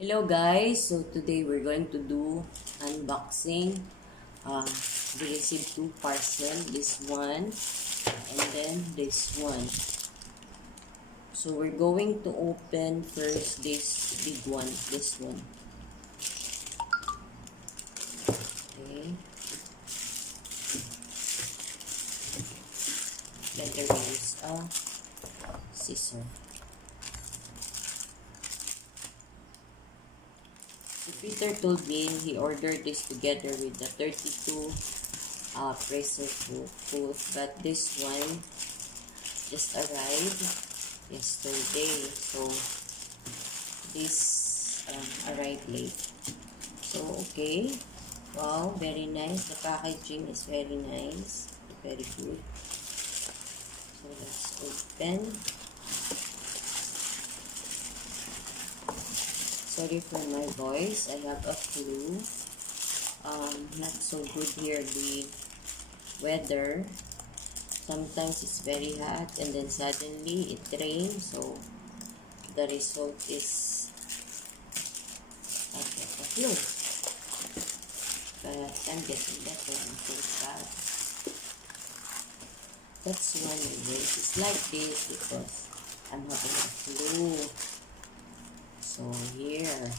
Hello guys, so today we're going to do unboxing. We received two parcels, this one and then this one. So we're going to open first this big one, this one. Okay. Better use a scissor. So Peter told me he ordered this together with the 32 pressure food, but this one just arrived yesterday, so this arrived late. So okay, wow, very nice. The packaging is very nice, very good. So let's open. Sorry for my voice, I have a flu. Not so good here, the weather. Sometimes it's very hot and then suddenly it rains, so the result is I get a flu. But I'm getting better, I'm so sad. That's why my voice is like this, because I'm having a flu. So here.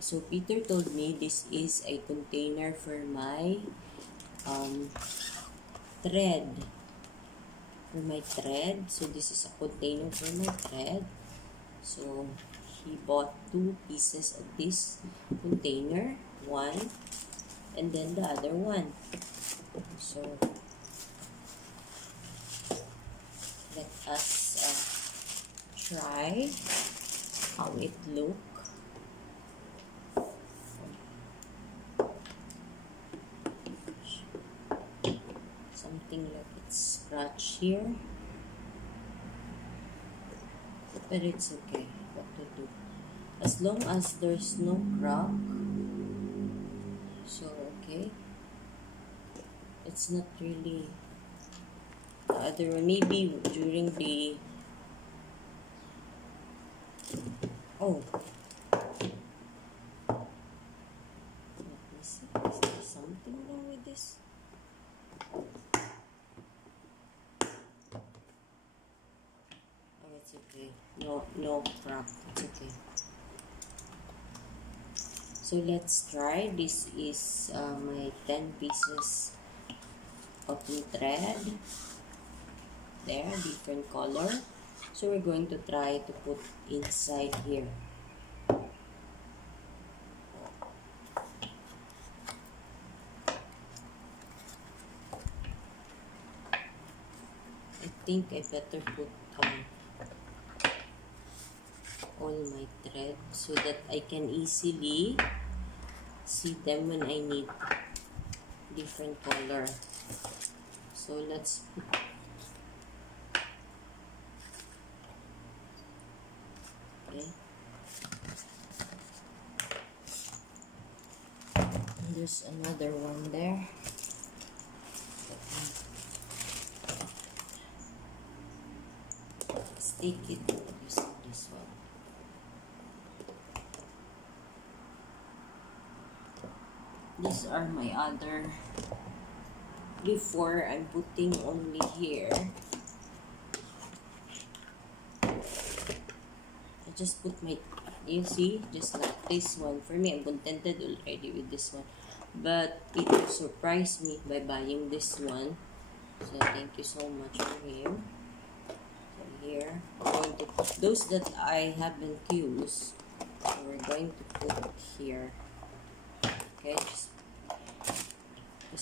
So Peter told me this is a container for my thread. So this is a container for my thread. So he bought 2 pieces of this container, one and then the other one. So let us try how it looks. Something like it's scratch here, but it's okay. What to do? As long as there's no crack, so okay. It's not really the other one. Maybe during the let me see. Is there something wrong with this? Oh, it's okay. No crack. It's okay. So let's try. This is my 10 pieces of thread. There, different color. So we're going to try to put inside here. I think I better put all my thread so that I can easily see them when I need different color. So let's put okay. There's another one there. Let's take it using this one. These are my other. Before, I'm putting only here. I just put my, you see, just like this one. For me, I'm contented already with this one. But it surprised me by buying this one. So thank you so much for him. So here, we're going to put those that I haven't used. So we're going to put here. Okay, because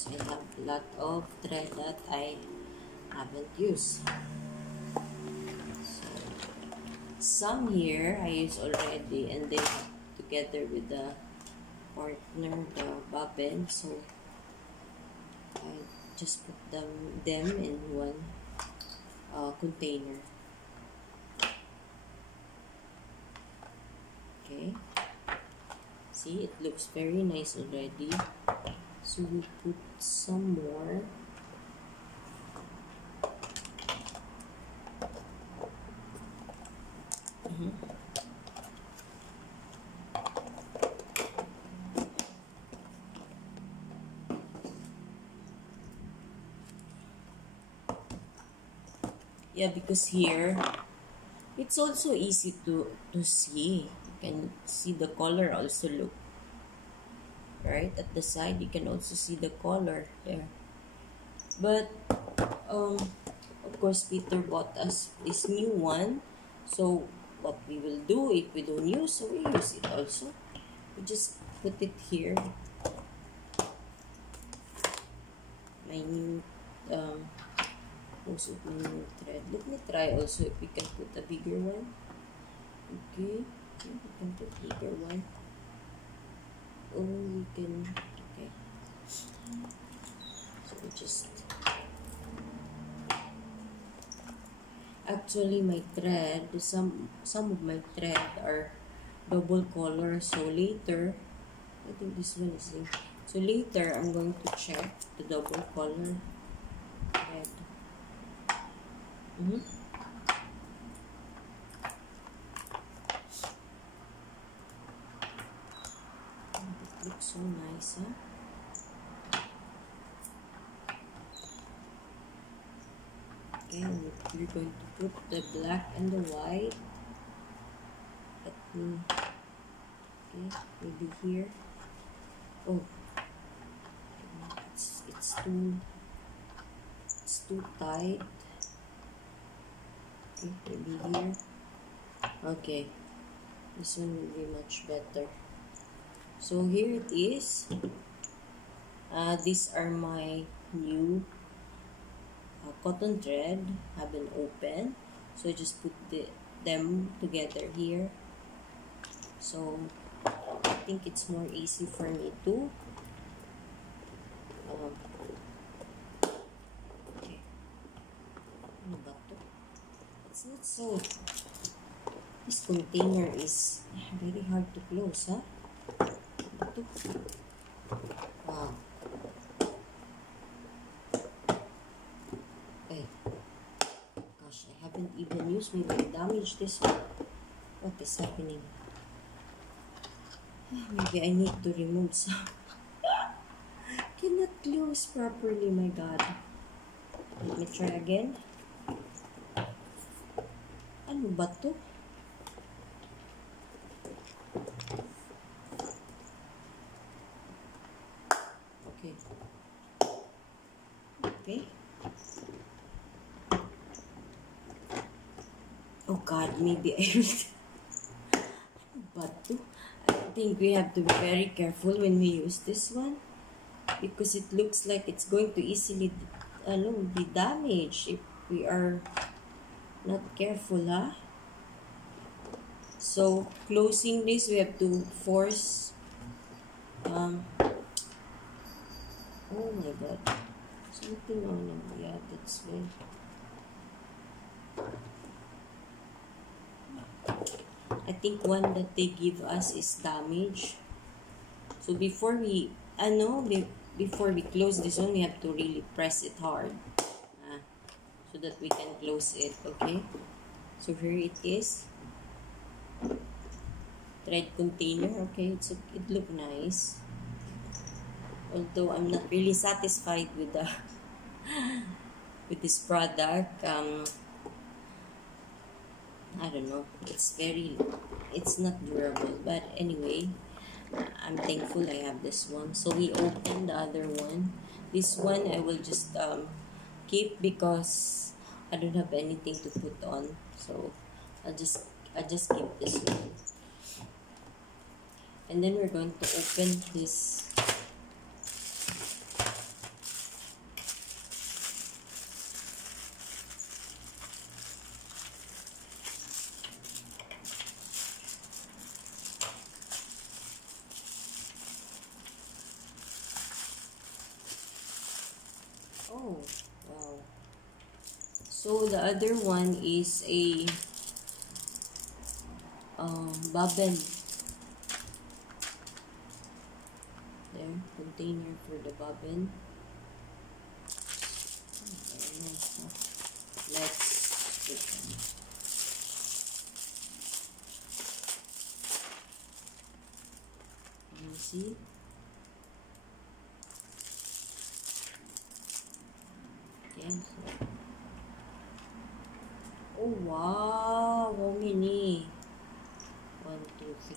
I have a lot of thread that I haven't used. So, some here I use already, and then together with the partner, the bobbin, so I just put them in one container. Okay, see, it looks very nice already. So we put some more. Yeah, because here it's also easy to see. You can see the color also. Look, right at the side you can also see the color there. But of course Peter bought us this new one, so what we will do if we don't use, so we use it also. We just put it here. My new most of my new thread. Let me try also if we can put a bigger one. Okay, we can put bigger one. Oh, we can. Okay, so we just. Actually, my thread, some of my thread are double color. So later, I think this one is in. So later, I'm going to check the double color thread. It looks so nice, huh? Okay, we're going to put the black and the white. Let me, okay, maybe here. Oh, it's too tight. Okay, maybe here. Okay, this one will be much better. So here it is. These are my new cotton thread. Haven't opened, so I just put them together here. So I think it's more easy for me to okay. Ano ba to? It's not so. This container is very hard to close, huh? Wow. Hey. Gosh, I haven't even used. Maybe I damaged this one. What is happening? Maybe I need to remove some. Cannot close properly, my God. Let me try again. Ano ba to? Okay. Okay. Oh God, maybe I will. Ano ba to? I think we have to be very careful when we use this one, because it looks like it's going to easily be damaged if we are not careful, huh? So closing this, we have to force. Oh my God, something on it. Yeah, that's good. I think one that they give us is damaged. So before we close this one, we have to really press it hard, so that we can close it. Okay, so here it is, thread container. Okay, it look nice, although I'm not really satisfied with the with this product. I don't know, it's not durable, but anyway, I'm thankful I have this one. So we open the other one. This one I will just keep because I don't have anything to put on, so I just keep this one. And then we're going to open this. Oh, wow. So the other one is a bobbin. There, container for the bobbin. Very nice, huh? Let's put them. see? Yes. Oh wow, how many? 1, 2, 3,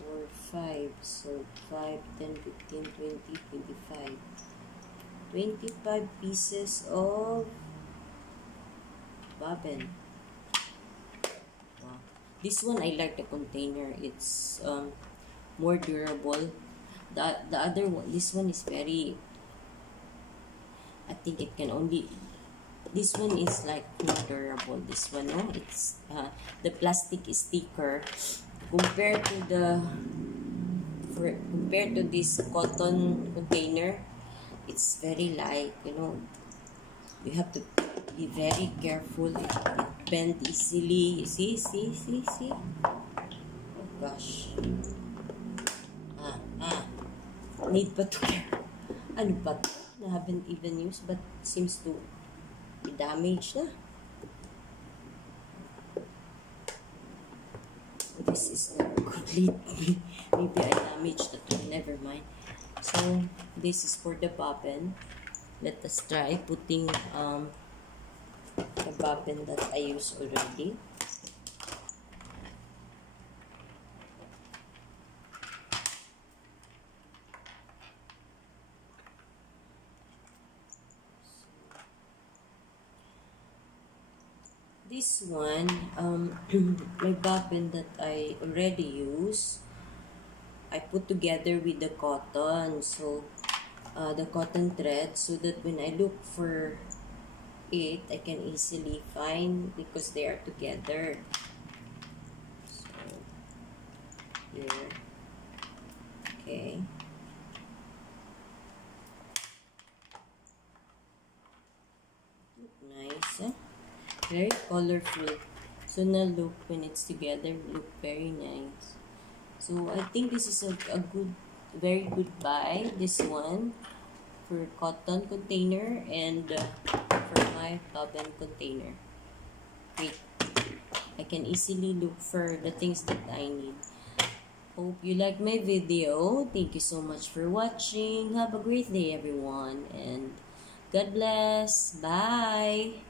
4, 5. So 5, 10, 15, 20, 25. 25 pieces of bobbin. Wow. This one I like the container. It's more durable. The other one, this one is very, I think it can only, this one is like more durable. This one, no, it's the plastic is thicker compared to compared to this cotton container. It's very light, you know. You have to be very careful. It bends easily. You see. Oh gosh. Need pa to ano ba to? I haven't even used, but seems to be damaged na. This is not good. Maybe I damaged that one. Never mind. So this is for the bobbin. Let us try putting the bobbin that I used already. This one, my bobbin that I already used, I put together with the cotton. So, the cotton thread, so that when I look for it, I can easily find because they are together. So, here. Okay. Look nice, huh? Very colorful. So now look, when it's together, look very nice. So I think this is a good, very good buy. This one for cotton container and for my bobbin container. Wait, I can easily look for the things that I need. Hope you like my video. Thank you so much for watching. Have a great day, everyone, and God bless. Bye.